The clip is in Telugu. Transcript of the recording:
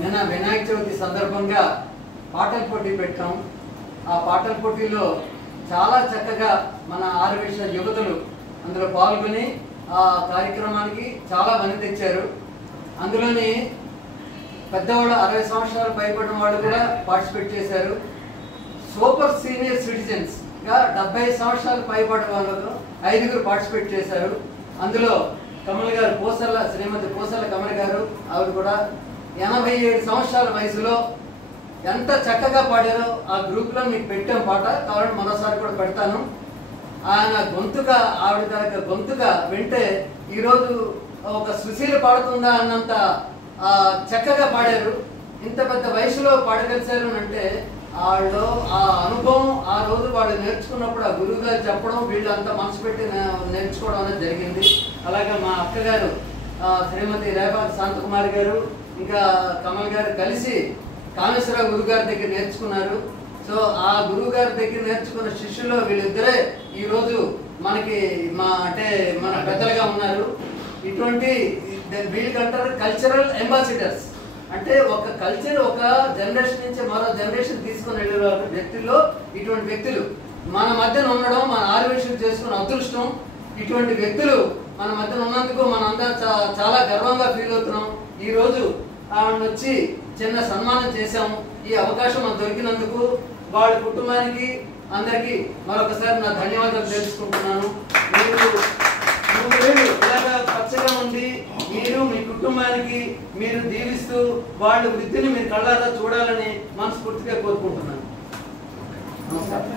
నిన్న వినాయక చవితి సందర్భంగా పాటల పోటీ పెట్టాం. ఆ పాటల పోటీలో చాలా చక్కగా మన ఆర్యవేశ యువతులు అందులో పాల్గొని ఆ కార్యక్రమానికి చాలా మంది తెచ్చారు. అందులోని పెద్దవాళ్ళు 60 సంవత్సరాలు పైబడిన వాళ్ళు కూడా పార్టిసిపేట్ చేశారు. సూపర్ సీనియర్ సిటిజన్స్ గా 70 సంవత్సరాలు పైబడిన వాళ్ళు 5గురు పార్టిసిపేట్ చేశారు. అందులో కమల్ గారు శ్రీమతి పోసల కమల్ గారు, ఆవిడ కూడా 87 సంవత్సరాల వయసులో ఎంత చక్కగా పాడారో ఆ గ్రూప్లో మీకు పెట్టాం పాట, కావాలంటే మరోసారి కూడా పెడతాను. ఆయన గొంతుగా, ఆవిడ గారి గొంతుగా వింటే ఈరోజు ఒక సుశీల పాడుతుందా అన్నంత చక్కగా పాడారు. ఇంత పెద్ద వయసులో పాడగలిసారు అంటే వాళ్ళు ఆ అనుభవం ఆ రోజు వాళ్ళు నేర్చుకున్నప్పుడు ఆ గురువు గారు చెప్పడం, వీళ్ళు అంతా మనసు పెట్టి నేర్చుకోవడం అనేది జరిగింది. అలాగే మా అక్కగారు శ్రీమతి రేపాటి శాంతకుమారి గారు ఇంకా కమల్ గారు కలిసి కామేశ్వరరావు గురువు గారి దగ్గర నేర్చుకున్నారు. సో ఆ గురువు గారి దగ్గర నేర్చుకున్న శిష్యుల్లో వీళ్ళిద్దరే ఈరోజు మనకి మన పెద్దలుగా ఉన్నారు. ఇటువంటి వీళ్ళకంటారు కల్చరల్ అంబాసిడర్స్. అంటే ఒక కల్చర్ ఒక జనరేషన్ నుంచి మరో జనరేషన్ తీసుకుని వెళ్ళే వ్యక్తుల్లో ఇటువంటి వ్యక్తులు మన మధ్యన ఉండడం మన ఆర్యవేశం చేసుకున్న అదృష్టం. ఇటువంటి వ్యక్తులు మన మధ్యన ఉన్నందుకు మనం అందరం చాలా గర్వంగా ఫీల్ అవుతున్నాం. ఈ రోజు ఆవిడ వచ్చి చిన్న సన్మానం చేశాము. ఈ అవకాశం మనకు దొరికినందుకు వాళ్ళ కుటుంబానికి అందరికీ మరొకసారి నా ధన్యవాదాలు తెలుసుకుంటున్నాను. మీరు ఇలాగా పచ్చగా ఉండి మీరు మీ కుటుంబానికి మీరు దీవిస్తూ వాళ్ళ వృత్తిని మీరు కళ్ళారా చూడాలని మనస్ఫూర్తిగా కోరుకుంటున్నాను. నమస్కారం.